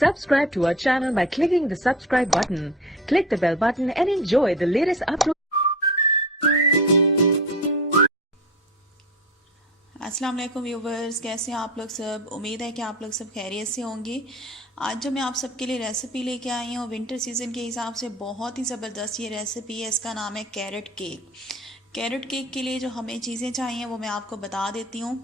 Subscribe to our channel by clicking the subscribe button. Click the bell button and enjoy the latest upload. अस्सलाम वालेकुम viewers, कैसे हैं आप लोग सब। उम्मीद है कि आप लोग सब खैरियत से होंगे। आज जो मैं आप सबके लिए रेसिपी लेके आई हूँ विंटर सीज़न के हिसाब से बहुत ही ज़बरदस्त ये रेसिपी है। इसका नाम है कैरेट केक। कैरेट केक के लिए जो हमें चीज़ें चाहिए वो मैं आपको बता देती हूँ।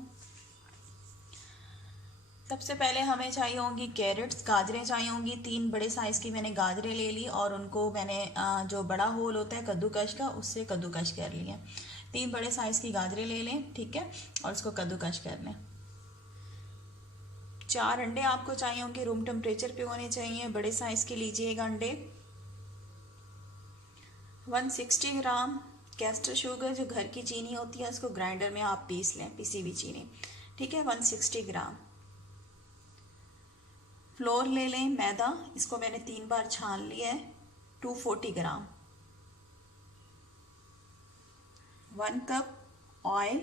सबसे पहले हमें चाहिए होंगी कैरेट्स, गाजरें चाहिए होंगी। 3 बड़े साइज़ की मैंने गाजरें ले ली और उनको मैंने जो बड़ा होल होता है कद्दूकश का उससे कद्दूकश कर लिया। 3 बड़े साइज़ की गाजरें ले लें, ठीक है, और उसको कद्दूकश कर लें। 4 अंडे आपको चाहिए होंगे, रूम टेम्परेचर पे होने चाहिए, बड़े साइज़ के लीजिएगा अंडे। 160 ग्राम कैस्टर शुगर, जो घर की चीनी होती है उसको ग्राइंडर में आप पीस लें, पिसी हुई चीनी, ठीक है, 160 ग्राम। फ्लोर ले लें, मैदा, इसको मैंने 3 बार छान लिया है, 240 ग्राम। 1 cup oil,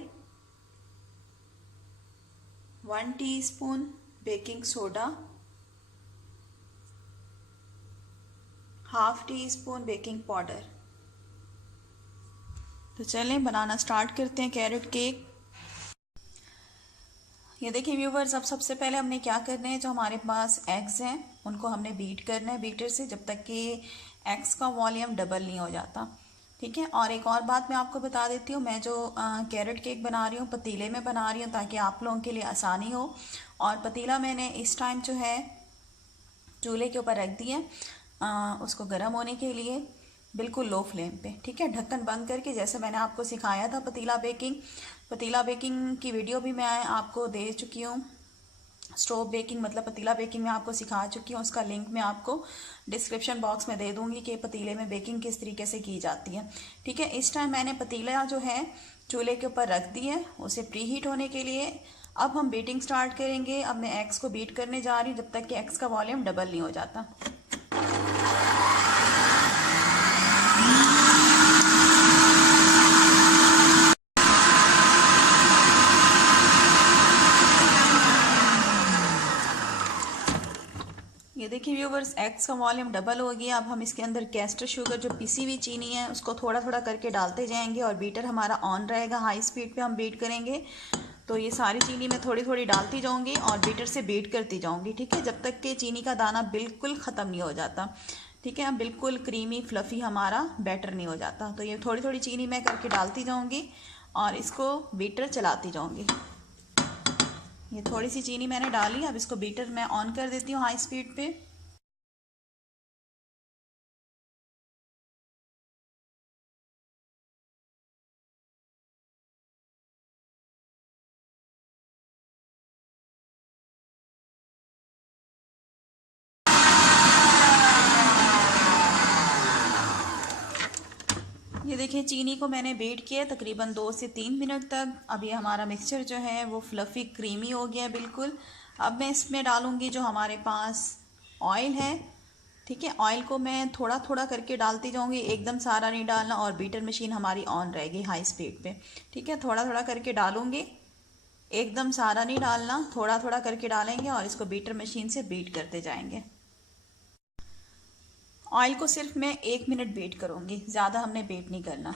1 teaspoon baking soda, 1/2 teaspoon baking powder. तो चलें बनाना स्टार्ट करते हैं कैरेट केक। ये देखिए व्यूवर्स, अब सबसे पहले हमने क्या करना है, जो हमारे पास एग्स हैं उनको हमने बीट करना है बीटर से, जब तक कि एग्स का वॉल्यूम डबल नहीं हो जाता, ठीक है। और एक और बात मैं आपको बता देती हूँ, मैं जो कैरेट केक बना रही हूँ पतीले में बना रही हूँ ताकि आप लोगों के लिए आसानी हो। और पतीला मैंने इस टाइम जो है चूल्हे के ऊपर रख दिया उसको गर्म होने के लिए, बिल्कुल लो फ्लेम पे, ठीक है, ढक्कन बंद करके, जैसे मैंने आपको सिखाया था पतीला बेकिंग की वीडियो भी मैं आपको दे चुकी हूँ। स्टोव बेकिंग मतलब पतीला बेकिंग में आपको सिखा चुकी हूँ, उसका लिंक मैं आपको डिस्क्रिप्शन बॉक्स में दे दूँगी कि पतीले में बेकिंग किस तरीके से की जाती है, ठीक है। इस टाइम मैंने पतीला जो है चूल्हे के ऊपर रख दी है उसे प्री हीट होने के लिए। अब हम बीटिंग स्टार्ट करेंगे। अब मैं एग्स को बीट करने जा रही हूँ जब तक कि एग्स का वॉल्यूम डबल नहीं हो जाता। ये देखिए व्यूवर्स, एग्स का वॉल्यूम डबल हो गया। अब हम इसके अंदर कैस्टर शुगर, जो पिसी हुई चीनी है, उसको थोड़ा थोड़ा करके डालते जाएंगे और बीटर हमारा ऑन रहेगा, हाई स्पीड पे हम बीट करेंगे। तो ये सारी चीनी मैं थोड़ी थोड़ी डालती जाऊंगी और बीटर से बीट करती जाऊंगी, ठीक है, जब तक कि चीनी का दाना बिल्कुल ख़त्म नहीं हो जाता, ठीक है, बिल्कुल क्रीमी फ्लफ़ी हमारा बैटर नहीं हो जाता। तो ये थोड़ी थोड़ी चीनी मैं करके डालती जाऊँगी और इसको बीटर चलाती जाऊँगी। ये थोड़ी सी चीनी मैंने डाली, अब इसको बीटर मैं ऑन कर देती हूँ हाई स्पीड पे। ये देखिए चीनी को मैंने बीट किया तकरीबन 2 से 3 मिनट तक। अब ये हमारा मिक्सचर जो है वो फ्लफ़ी क्रीमी हो गया बिल्कुल। अब मैं इसमें डालूँगी जो हमारे पास ऑयल है, ठीक है। ऑयल को मैं थोड़ा थोड़ा करके डालती जाऊँगी, एकदम सारा नहीं डालना, और बीटर मशीन हमारी ऑन रहेगी हाई स्पीड पे, ठीक है। थोड़ा थोड़ा करके डालूँगी, एकदम सारा नहीं डालना, थोड़ा थोड़ा करके डालेंगे और इसको बीटर मशीन से बीट करते जाएंगे। ऑयल को सिर्फ मैं 1 मिनट बीट करूँगी, ज़्यादा हमने बीट नहीं करना।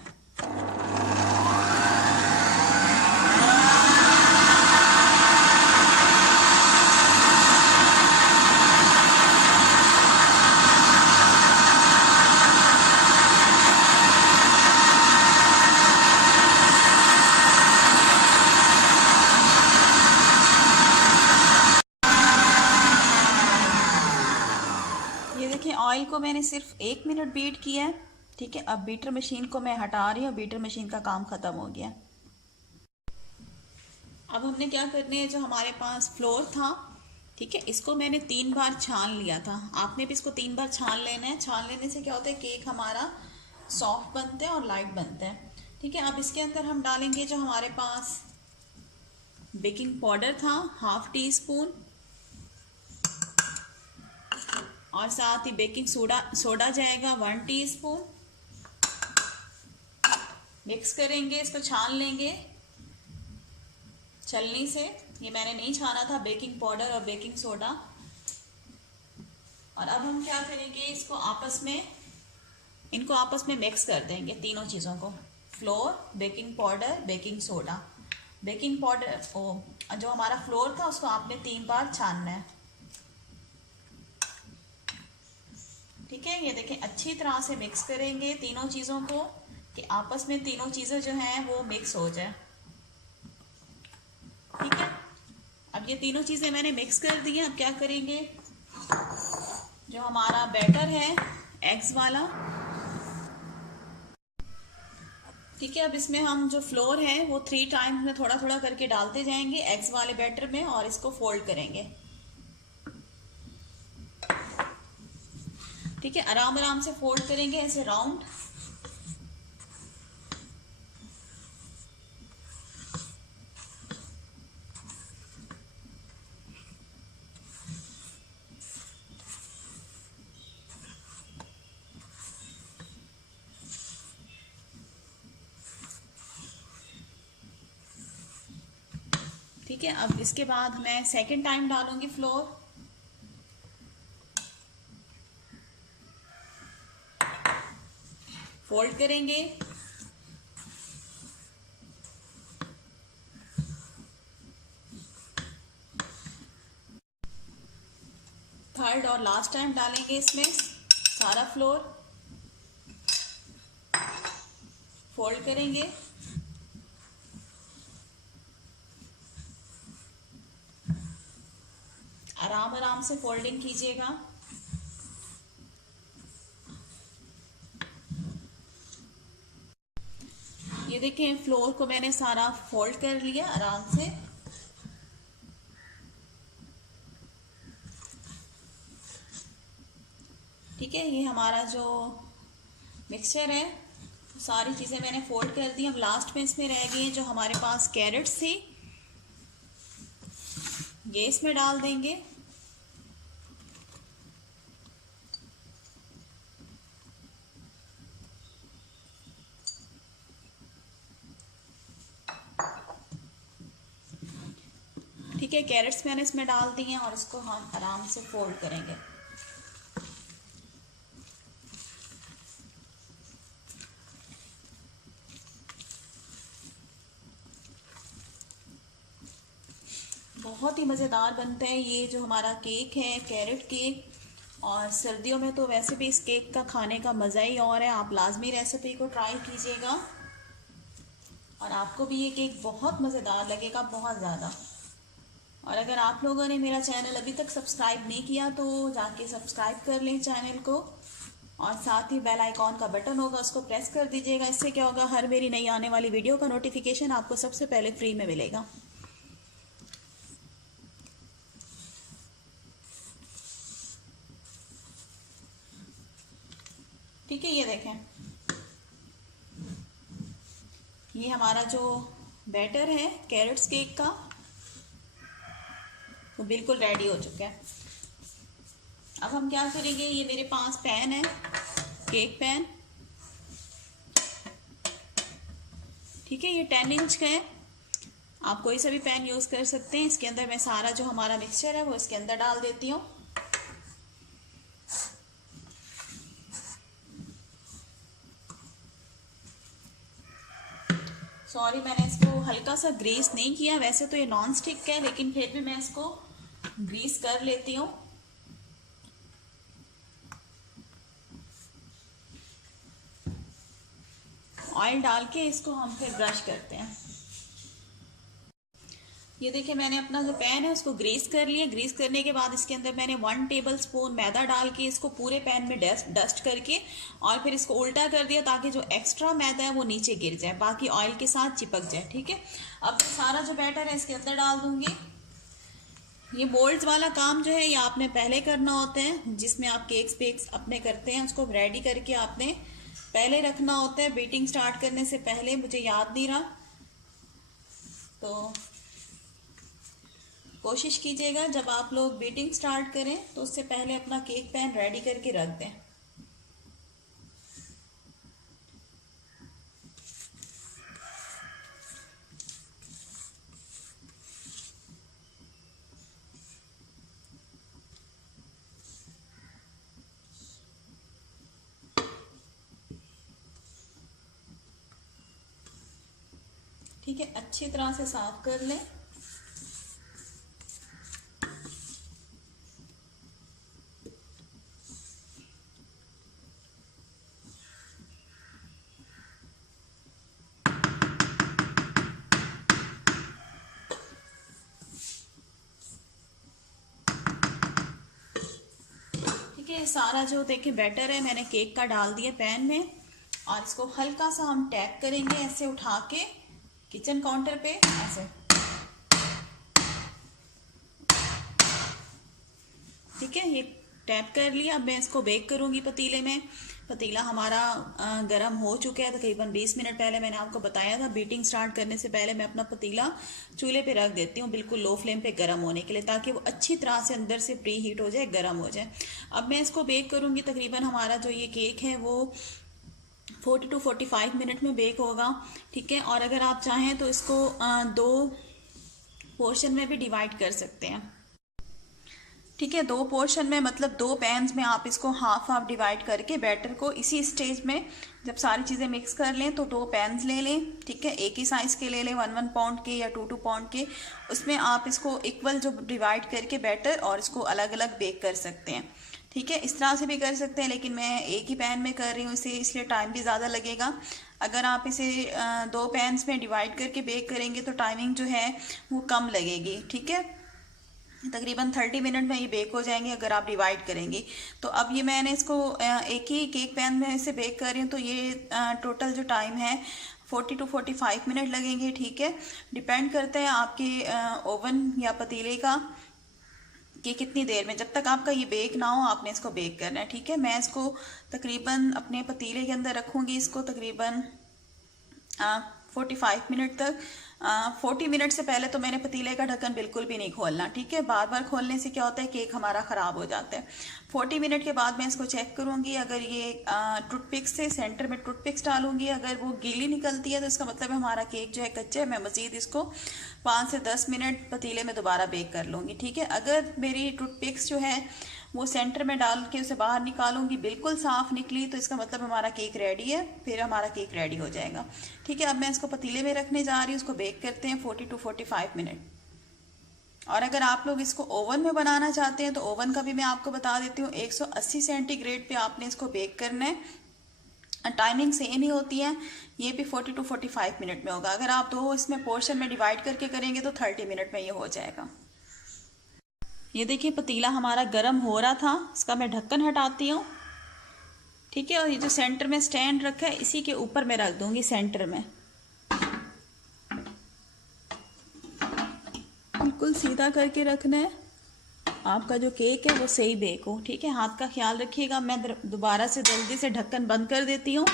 ऑयल को मैंने सिर्फ 1 मिनट बीट किया है, ठीक है। अब बीटर मशीन को मैं हटा रही हूँ, बीटर मशीन का काम ख़त्म हो गया। अब हमने क्या करने है, जो हमारे पास फ्लोर था, ठीक है, इसको मैंने 3 बार छान लिया था। आपने भी इसको 3 बार छान लेना है। छान लेने से क्या होता है, केक हमारा सॉफ्ट बनता है और लाइट बनता है, ठीक है। अब इसके अंदर हम डालेंगे जो हमारे पास बेकिंग पाउडर था 1/2 टीस्पून, और साथ ही बेकिंग सोडा जाएगा 1 टीस्पून। मिक्स करेंगे, इसको छान लेंगे छलनी से। ये मैंने नहीं छाना था, बेकिंग पाउडर और बेकिंग सोडा। और अब हम क्या करेंगे, इनको आपस में मिक्स कर देंगे तीनों चीज़ों को, floor, baking powder, baking soda. Baking powder जो हमारा फ्लोर था उसको आपने 3 बार छानना है। ठीक है, ये देखें अच्छी तरह से मिक्स करेंगे तीनों चीज़ों को कि आपस में तीनों चीज़ें जो हैं वो मिक्स हो जाए। ठीक है, अब ये तीनों चीज़ें मैंने मिक्स कर दी हैं। अब क्या करेंगे, जो हमारा बैटर है एग्स वाला, ठीक है, अब इसमें हम जो फ्लोर है वो 3 टाइम्स में थोड़ा थोड़ा करके डालते जाएंगे एग्स वाले बैटर में और इसको फोल्ड करेंगे। ठीक है, आराम आराम से फोल्ड करेंगे ऐसे राउंड। ठीक है, अब इसके बाद मैं सेकंड टाइम डालूंगी फ्लोर। फोल्ड करेंगे, थर्ड और लास्ट टाइम डालेंगे इसमें सारा फ्लोर, फोल्ड करेंगे, आराम आराम से फोल्डिंग कीजिएगा। ये देखें फ्लोर को मैंने सारा फोल्ड कर लिया आराम से। ठीक है, ये हमारा जो मिक्सचर है सारी चीज़ें मैंने फोल्ड कर दी। अब लास्ट में इसमें रह गई जो हमारे पास कैरेट्स थी, ये इसमें डाल देंगे। ठीक है, कैरेट्स मैंने इसमें डाल दी हैं और इसको हम आराम से फोल्ड करेंगे। बहुत ही मज़ेदार बनता है ये जो हमारा केक है, कैरेट केक। और सर्दियों में तो वैसे भी इस केक का खाने का मज़ा ही और है। आप लाजमी रेसिपी को ट्राई कीजिएगा और आपको भी ये केक बहुत मज़ेदार लगेगा, बहुत ज़्यादा। और अगर आप लोगों ने मेरा चैनल अभी तक सब्सक्राइब नहीं किया तो जाके सब्सक्राइब कर लें चैनल को, और साथ ही बेल आइकॉन का बटन होगा उसको प्रेस कर दीजिएगा। इससे क्या होगा, हर मेरी नई आने वाली वीडियो का नोटिफिकेशन आपको सबसे पहले फ्री में मिलेगा। ठीक है, ये देखें ये हमारा जो बैटर है कैरेट्स केक का वो बिल्कुल रेडी हो चुका है। अब हम क्या करेंगे, ये मेरे पास पैन है, केक पैन। ठीक है, ये 10 इंच का है, आप कोई सा भी पैन यूज़ कर सकते हैं। इसके अंदर मैं सारा जो हमारा मिक्सचर है वो इसके अंदर डाल देती हूँ। सॉरी, मैंने इसको हल्का सा ग्रीस नहीं किया। वैसे तो ये नॉन स्टिक है लेकिन फिर भी मैं इसको ग्रीस कर लेती हूँ। ऑयल डाल के इसको हम फिर ब्रश करते हैं। ये देखिए मैंने अपना जो पैन है उसको ग्रीस कर लिया। ग्रीस करने के बाद इसके अंदर मैंने 1 टेबल स्पून मैदा डाल के इसको पूरे पैन में डस्ट करके और फिर इसको उल्टा कर दिया ताकि जो एक्स्ट्रा मैदा है वो नीचे गिर जाए, बाकी ऑयल के साथ चिपक जाए। ठीक है, अब सारा जो बैटर है इसके अंदर डाल दूंगी। ये बोल्ड्स वाला काम जो है ये आपने पहले करना होता है, जिसमें आप केक्स बेक्स अपने करते हैं उसको रेडी करके आपने पहले रखना होता है। बीटिंग स्टार्ट करने से पहले, मुझे याद नहीं रहा, तो कोशिश कीजिएगा जब आप लोग बीटिंग स्टार्ट करें तो उससे पहले अपना केक पैन रेडी करके रख दें। ठीक है, अच्छी तरह से साफ कर लें। ठीक है, सारा जो देखिए बैटर है मैंने केक का डाल दिया पैन में, और इसको हल्का सा हम टैप करेंगे ऐसे उठा के किचन काउंटर पे ऐसे। ठीक है, ये टैप कर लिया। अब मैं इसको बेक करूंगी पतीले में। पतीला हमारा गरम हो चुका है, तकरीबन 20 मिनट पहले मैंने आपको बताया था। बीटिंग स्टार्ट करने से पहले मैं अपना पतीला चूल्हे पे रख देती हूँ बिल्कुल लो फ्लेम पे गरम होने के लिए, ताकि वो अच्छी तरह से अंदर से प्री हीट हो जाए, गरम हो जाए। अब मैं इसको बेक करूंगी। तकरीबन हमारा जो ये केक है वो 40 to 45 मिनट में बेक होगा। ठीक है, और अगर आप चाहें तो इसको 2 पोर्शन में भी डिवाइड कर सकते हैं। ठीक है, 2 पोर्शन में मतलब 2 पैन्स में आप इसको हाफ हाफ डिवाइड करके बैटर को इसी स्टेज में जब सारी चीज़ें मिक्स कर लें तो 2 पैन्स ले लें। ठीक है, एक ही साइज़ के ले लें, 1 पाउंड के या 2 पाउंड के। उसमें आप इसको इक्वल जो डिवाइड करके बैटर और इसको अलग अलग बेक कर सकते हैं। ठीक है, इस तरह से भी कर सकते हैं, लेकिन मैं एक ही पैन में कर रही हूँ इसे, इसलिए टाइम भी ज़्यादा लगेगा। अगर आप इसे 2 पैन्स में डिवाइड करके बेक करेंगे तो टाइमिंग जो है वो कम लगेगी। ठीक है, तकरीबन 30 मिनट में ये बेक हो जाएंगे अगर आप डिवाइड करेंगे। तो अब ये मैंने इसको एक ही केक पैन में इसे बेक कर रही हूँ, तो ये टोटल जो टाइम है 40 to 45 मिनट लगेंगे। ठीक है, डिपेंड करता है आपके ओवन या पतीले का कि कितनी देर में, जब तक आपका ये बेक ना हो आपने इसको बेक करना है। ठीक है, मैं इसको तकरीबन अपने पतीले के अंदर रखूँगी इसको तकरीबन 45 मिनट तक। 40 मिनट से पहले तो मैंने पतीले का ढक्कन बिल्कुल भी नहीं खोलना। ठीक है, बार बार खोलने से क्या होता है, केक हमारा ख़राब हो जाता है। 40 मिनट के बाद मैं इसको चेक करूँगी। अगर ये टूथपिक से सेंटर में टूथपिक्स डालूंगी, अगर वो गीली निकलती है तो इसका मतलब है हमारा केक जो है कच्चा है। मैं मज़ीद इसको 5 से 10 मिनट पतीले में दोबारा बेक कर लूँगी। ठीक है, अगर मेरी टूथपिक्स जो है वो सेंटर में डाल के उसे बाहर निकालूंगी, बिल्कुल साफ़ निकली तो इसका मतलब हमारा केक रेडी है, फिर हमारा केक रेडी हो जाएगा। ठीक है, अब मैं इसको पतीले में रखने जा रही हूँ। उसको बेक करते हैं 40 to 45 मिनट। और अगर आप लोग इसको ओवन में बनाना चाहते हैं तो ओवन का भी मैं आपको बता देती हूँ। 180 सेंटीग्रेड पे आपने इसको बेक करना है। टाइमिंग सेम ही होती है, ये भी 40 to 45 मिनट में होगा। अगर आप 2 इसमें पोर्शन में डिवाइड करके करेंगे तो 30 मिनट में ये हो जाएगा। ये देखिए पतीला हमारा गर्म हो रहा था, इसका मैं ढक्कन हटाती हूँ। ठीक है, और ये जो सेंटर में स्टैंड रखा है इसी के ऊपर मैं रख दूंगी सेंटर में, बिल्कुल सीधा करके रखना है। आपका जो केक है वो सही बेक हो। ठीक है, हाथ का ख्याल रखिएगा। मैं दोबारा से जल्दी से ढक्कन बंद कर देती हूँ,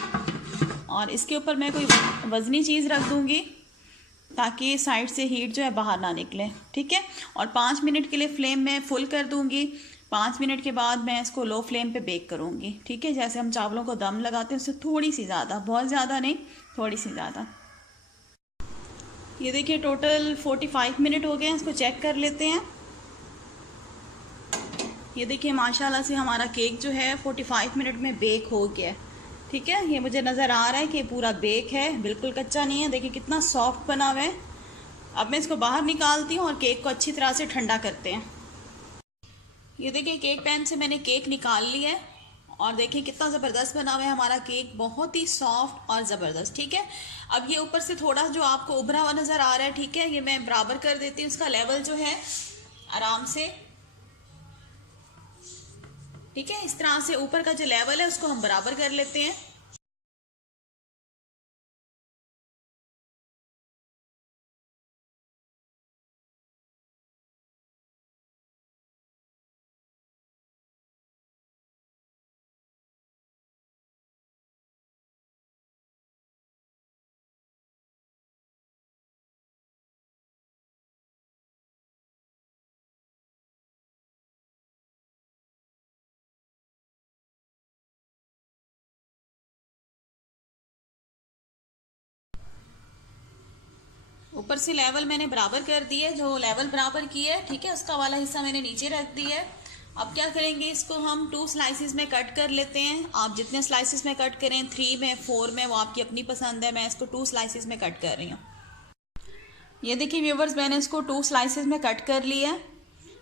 और इसके ऊपर मैं कोई वजनी चीज़ रख दूंगी ताकि साइड से हीट जो है बाहर ना निकले। ठीक है, और 5 मिनट के लिए फ्लेम में फुल कर दूंगी। 5 मिनट के बाद मैं इसको लो फ्लेम पे बेक करूंगी। ठीक है, जैसे हम चावलों को दम लगाते हैं उससे थोड़ी सी ज़्यादा, बहुत ज़्यादा नहीं, थोड़ी सी ज़्यादा। ये देखिए टोटल 45 मिनट हो गए हैं, इसको चेक कर लेते हैं। ये देखिए माशाल्लाह से हमारा केक जो है 45 मिनट में बेक हो गया है। ठीक है, ये मुझे नज़र आ रहा है कि पूरा बेक है, बिल्कुल कच्चा नहीं है। देखिए कितना सॉफ्ट बना हुआ है। अब मैं इसको बाहर निकालती हूँ और केक को अच्छी तरह से ठंडा करते हैं। ये देखिए केक पैन से मैंने केक निकाल लिया है, और देखिए कितना ज़बरदस्त बना हुआ है हमारा केक, बहुत ही सॉफ्ट और ज़बरदस्त। ठीक है, अब ये ऊपर से थोड़ा जो आपको उभरा हुआ नज़र आ रहा है, ठीक है, ये मैं बराबर कर देती हूँ इसका लेवल जो है आराम से। ठीक है, इस तरह से ऊपर का जो लेवल है उसको हम बराबर कर लेते हैं। ऊपर से लेवल मैंने बराबर कर दिया है, जो लेवल बराबर किया है। ठीक है, उसका वाला हिस्सा मैंने नीचे रख दिया है। अब क्या करेंगे, इसको हम 2 स्लाइसिस में कट कर लेते हैं। आप जितने स्लाइसिस में कट करें, 3 में, 4 में, वो आपकी अपनी पसंद है। मैं इसको 2 स्लाइसिस में कट कर रही हूँ। ये देखिए व्यूवर्स, मैंने इसको 2 स्लाइसेस में कट कर लिया है।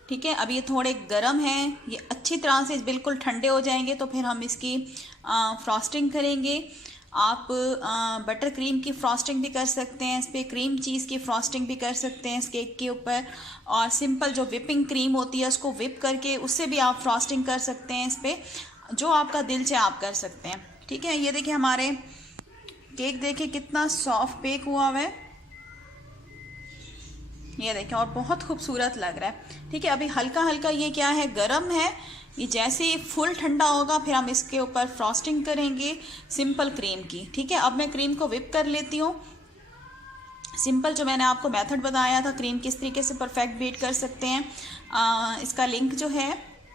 ठीक है, अब ये थोड़े गर्म हैं, ये अच्छी तरह से बिल्कुल ठंडे हो जाएंगे तो फिर हम इसकी फ्रॉस्टिंग करेंगे। आप बटर क्रीम की फ्रॉस्टिंग भी कर सकते हैं, इस पर क्रीम चीज़ की फ्रॉस्टिंग भी कर सकते हैं इस केक के ऊपर, और सिंपल जो विपिंग क्रीम होती है उसको विप करके उससे भी आप फ्रॉस्टिंग कर सकते हैं। इस पर जो आपका दिल चाहे आप कर सकते हैं। ठीक है, ये देखिए हमारे केक देखिए कितना सॉफ्ट बेक हुआ हुआ है, ये देखें, और बहुत खूबसूरत लग रहा है। ठीक है, अभी हल्का हल्का ये क्या है, गरम है। ये जैसे ही फुल ठंडा होगा फिर हम इसके ऊपर फ्रॉस्टिंग करेंगे सिंपल क्रीम की। ठीक है, अब मैं क्रीम को विप कर लेती हूँ। सिंपल जो मैंने आपको मेथड बताया था क्रीम किस तरीके से परफेक्ट बीट कर सकते हैं, इसका लिंक जो है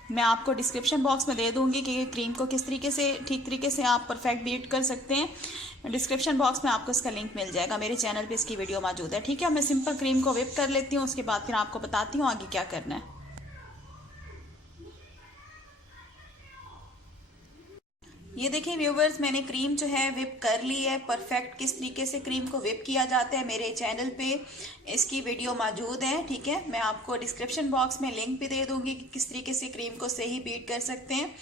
मैं आपको डिस्क्रिप्शन बॉक्स में दे दूंगी कि क्रीम को किस तरीके से ठीक तरीके से आप परफेक्ट बीट कर सकते हैं। डिस्क्रिप्शन बॉक्स में आपको इसका लिंक मिल जाएगा, मेरे चैनल पे इसकी वीडियो मौजूद है। ठीक है, मैं सिंपल क्रीम को विप कर लेती हूँ, उसके बाद फिर आपको बताती हूँ आगे क्या करना है। ये देखिए व्यूवर्स, मैंने क्रीम जो है विप कर ली है। परफेक्ट किस तरीके से क्रीम को विप किया जाता है मेरे चैनल पे इसकी वीडियो मौजूद है। ठीक है, मैं आपको डिस्क्रिप्शन बॉक्स में लिंक भी दे दूंगी कि किस तरीके से क्रीम को सही बीट कर सकते हैं।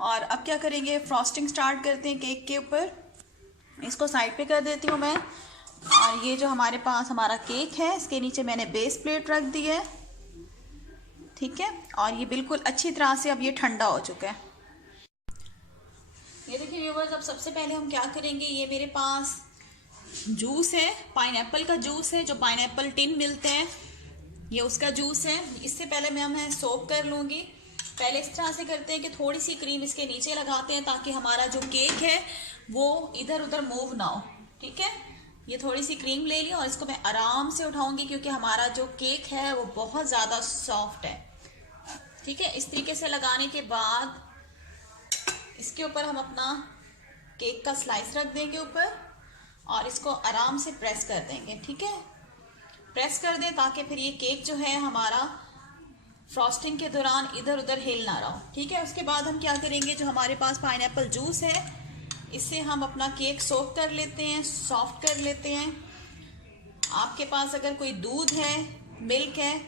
और अब क्या करेंगे, फ्रॉस्टिंग स्टार्ट करते हैं केक के ऊपर। इसको साइड पे कर देती हूँ मैं, और ये जो हमारे पास हमारा केक है इसके नीचे मैंने बेस प्लेट रख दी है। ठीक है, और ये बिल्कुल अच्छी तरह से अब ये ठंडा हो चुका है। ये देखिए व्यूवर्स, अब सबसे पहले हम क्या करेंगे, ये मेरे पास जूस है, पाइनएप्पल का जूस है, जो पाइनएप्पल टिन मिलते हैं, ये उसका जूस है। इससे पहले मैं सोक कर लूँगी। पहले इस तरह से करते हैं कि थोड़ी सी क्रीम इसके नीचे लगाते हैं ताकि हमारा जो केक है वो इधर उधर मूव ना हो। ठीक है, ये थोड़ी सी क्रीम ले ली और इसको मैं आराम से उठाऊंगी क्योंकि हमारा जो केक है वो बहुत ज़्यादा सॉफ्ट है। ठीक है, इस तरीके से लगाने के बाद इसके ऊपर हम अपना केक का स्लाइस रख देंगे ऊपर और इसको आराम से प्रेस कर देंगे। ठीक है, प्रेस कर दें ताकि फिर ये केक जो है हमारा फ्रॉस्टिंग के दौरान इधर उधर हिल ना रहा हो। ठीक है, उसके बाद हम क्या करेंगे, जो हमारे पास पाइनएप्पल जूस है इससे हम अपना केक सोक कर लेते हैं, सॉफ्ट कर लेते हैं। आपके पास अगर कोई दूध है, मिल्क है,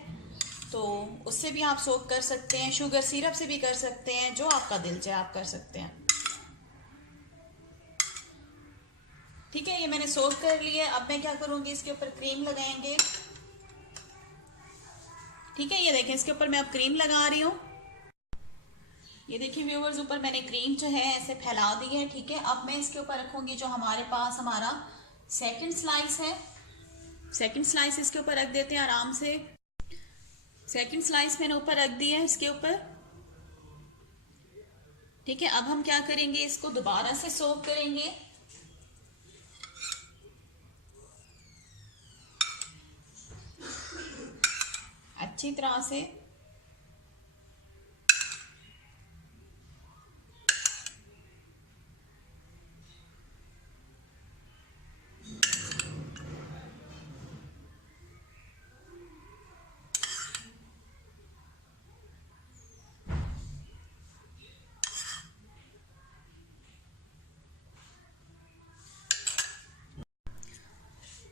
तो उससे भी आप सोक कर सकते हैं, शुगर सिरप से भी कर सकते हैं, जो आपका दिल चाहे आप कर सकते हैं। ठीक है, ये मैंने सोक कर लिया। अब मैं क्या करूंगी, इसके ऊपर क्रीम लगाएंगे। ठीक है, ये देखें, इसके ऊपर मैं अब क्रीम लगा रही हूँ। ये देखिए व्यूवर्स, ऊपर मैंने क्रीम जो है ऐसे फैला दी है। ठीक है, अब मैं इसके ऊपर रखूंगी जो हमारे पास हमारा सेकंड स्लाइस है। सेकंड स्लाइस इसके ऊपर रख देते हैं आराम से। सेकंड स्लाइस मैंने ऊपर रख दी है इसके ऊपर। ठीक है, अब हम क्या करेंगे, इसको दोबारा से सोक करेंगे। अच्छी तरह से।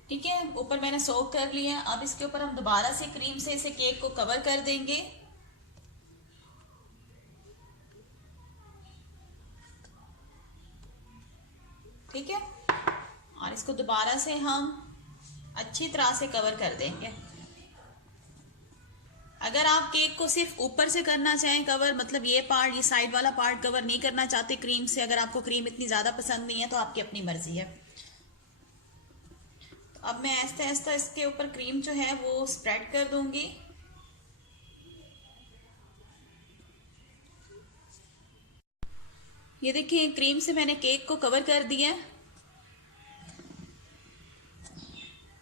ठीक है, ऊपर मैंने सोक कर लिया। अब इसके ऊपर हम दोबारा से क्रीम से इसे केक को कवर कर देंगे। ठीक है, और इसको दोबारा से हम अच्छी तरह से कवर कर देंगे। अगर आप केक को सिर्फ ऊपर से करना चाहें कवर, मतलब ये पार्ट, ये साइड वाला पार्ट कवर नहीं करना चाहते क्रीम से, अगर आपको क्रीम इतनी ज्यादा पसंद नहीं है तो आपकी अपनी मर्जी है। अब मैं आहिस्ता आहिस्ता इसके ऊपर क्रीम जो है वो स्प्रेड कर दूंगी। ये देखिए, क्रीम से मैंने केक को कवर कर दिया।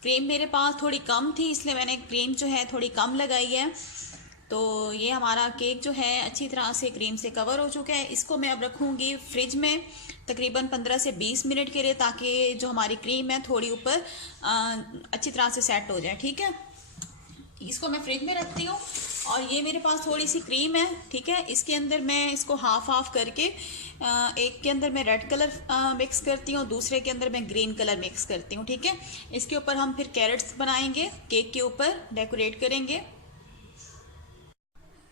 क्रीम मेरे पास थोड़ी कम थी इसलिए मैंने क्रीम जो है थोड़ी कम लगाई है। तो ये हमारा केक जो है अच्छी तरह से क्रीम से कवर हो चुका है। इसको मैं अब रखूँगी फ्रिज में तकरीबन 15 से 20 मिनट के लिए, ताकि जो हमारी क्रीम है थोड़ी ऊपर अच्छी तरह से सेट हो जाए। ठीक है, इसको मैं फ्रिज में रखती हूँ और ये मेरे पास थोड़ी सी क्रीम है, ठीक है। इसके अंदर मैं इसको हाफ हाफ करके एक के अंदर मैं रेड कलर मिक्स करती हूँ, दूसरे के अंदर मैं ग्रीन कलर मिक्स करती हूँ, ठीक है। इसके ऊपर हम फिर कैरेट्स बनाएंगे, केक के ऊपर डेकोरेट करेंगे।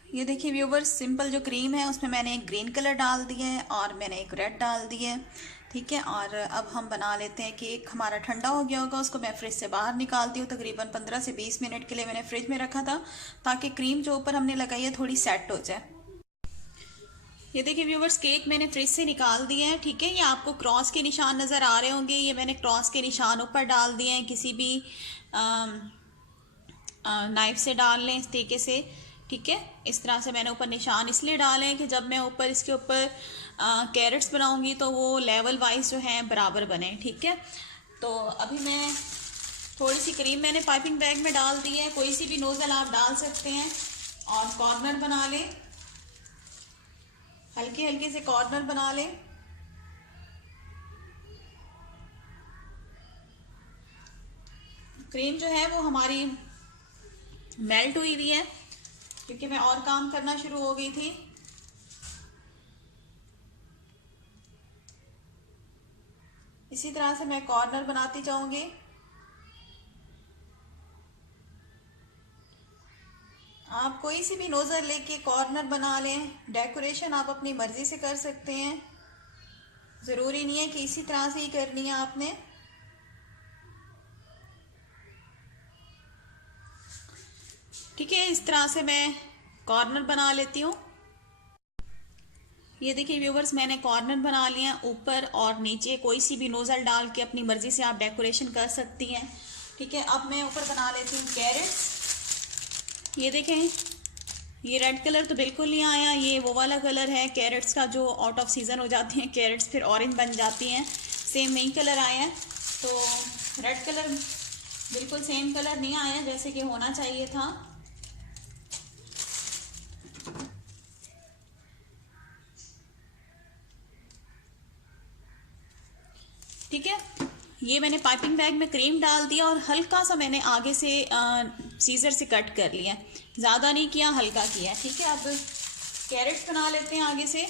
ये देखिए व्यूवर्स, सिंपल जो क्रीम है उसमें मैंने एक ग्रीन कलर डाल दिया है और मैंने एक रेड डाल दिया है, ठीक है। और अब हम बना लेते हैं। केक हमारा ठंडा हो गया होगा, उसको मैं फ्रिज से बाहर निकालती हूँ। तकरीबन 15 से 20 मिनट के लिए मैंने फ्रिज में रखा था, ताकि क्रीम जो ऊपर हमने लगाई है थोड़ी सेट हो जाए। ये देखिए व्यूवर्स, केक मैंने फ्रिज से निकाल दिए हैं, ठीक है। ये आपको क्रॉस के निशान नज़र आ रहे होंगे, ये मैंने क्रॉस के निशान ऊपर डाल दिए हैं। किसी भी नाइफ से डाल लें इस तरीके से, ठीक है। इस तरह से मैंने ऊपर निशान इसलिए डाले हैं कि जब मैं ऊपर इसके ऊपर कैरेट्स बनाऊंगी तो वो लेवल वाइज जो है बराबर बने, ठीक है। तो अभी मैं थोड़ी सी क्रीम मैंने पाइपिंग बैग में डाल दी है, कोई सी भी नोज़ल आप डाल सकते हैं और कॉर्नर बना लें, हल्के हल्के से कॉर्नर बना लें। क्रीम जो है वो हमारी मेल्ट हुई हुई है, क्योंकि मैं और काम करना शुरू हो गई थी। इसी तरह से मैं कॉर्नर बनाती जाऊंगी। आप कोई सी भी नोजल लेके कॉर्नर बना लें। डेकोरेशन आप अपनी मर्जी से कर सकते हैं, ज़रूरी नहीं है कि इसी तरह से ही करनी है आपने। ठीक है, इस तरह से मैं कॉर्नर बना लेती हूँ। ये देखिए व्यूवर्स, मैंने कॉर्नर बना लिया, ऊपर और नीचे कोई सी भी नोजल डाल के अपनी मर्जी से आप डेकोरेशन कर सकती हैं, ठीक है। अब मैं ऊपर बना लेती हूँ कैरेट्स। ये देखें, ये रेड कलर तो बिल्कुल नहीं आया, ये वो वाला कलर है कैरेट्स का जो आउट ऑफ सीज़न हो जाती हैं कैरेट्स, फिर ऑरेंज बन जाती हैं। सेम नहीं कलर आया है, तो रेड कलर बिल्कुल सेम कलर नहीं आया जैसे कि होना चाहिए था। ठीक है, ये मैंने पाइपिंग बैग में क्रीम डाल दिया और हल्का सा मैंने आगे से सीजर से कट कर लिया, ज़्यादा नहीं किया, हल्का किया, ठीक है। अब कैरेट्स बना लेते हैं आगे से।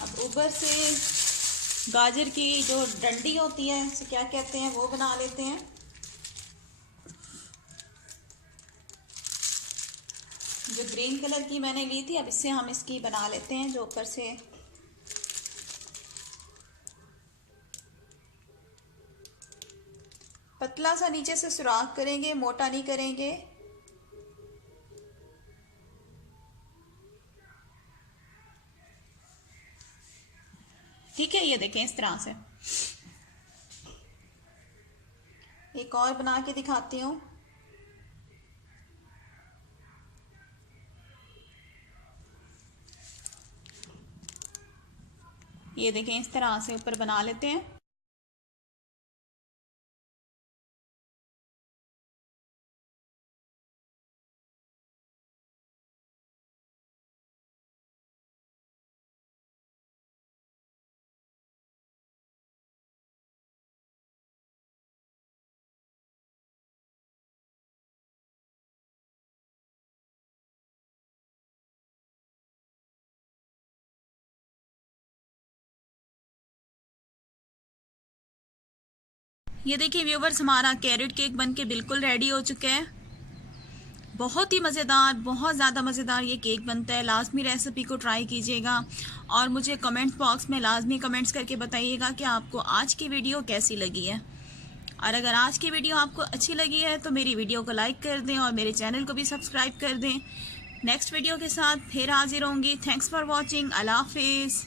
अब ऊपर से गाजर की जो डंडी होती है, इसे क्या कहते हैं, वो बना लेते हैं। जो ग्रीन कलर की मैंने ली थी, अब इससे हम इसकी बना लेते हैं, जो ऊपर से पतला सा नीचे से सुराख करेंगे, मोटा नहीं करेंगे। ठीक है, ये देखें इस तरह से। एक और बना के दिखाती हूँ। ये देखें इस तरह से ऊपर बना लेते हैं। ये देखिए व्यूवर्स, हमारा कैरेट केक बन के बिल्कुल रेडी हो चुका है। बहुत ही मज़ेदार, बहुत ज़्यादा मज़ेदार ये केक बनता है। लाजमी रेसिपी को ट्राई कीजिएगा और मुझे कमेंट बॉक्स में लाजमी कमेंट्स करके बताइएगा कि आपको आज की वीडियो कैसी लगी है। और अगर आज की वीडियो आपको अच्छी लगी है तो मेरी वीडियो को लाइक कर दें और मेरे चैनल को भी सब्सक्राइब कर दें। नेक्स्ट वीडियो के साथ फिर हाजिर होंगी। Thanks for watching. अल्लाह हाफिज़।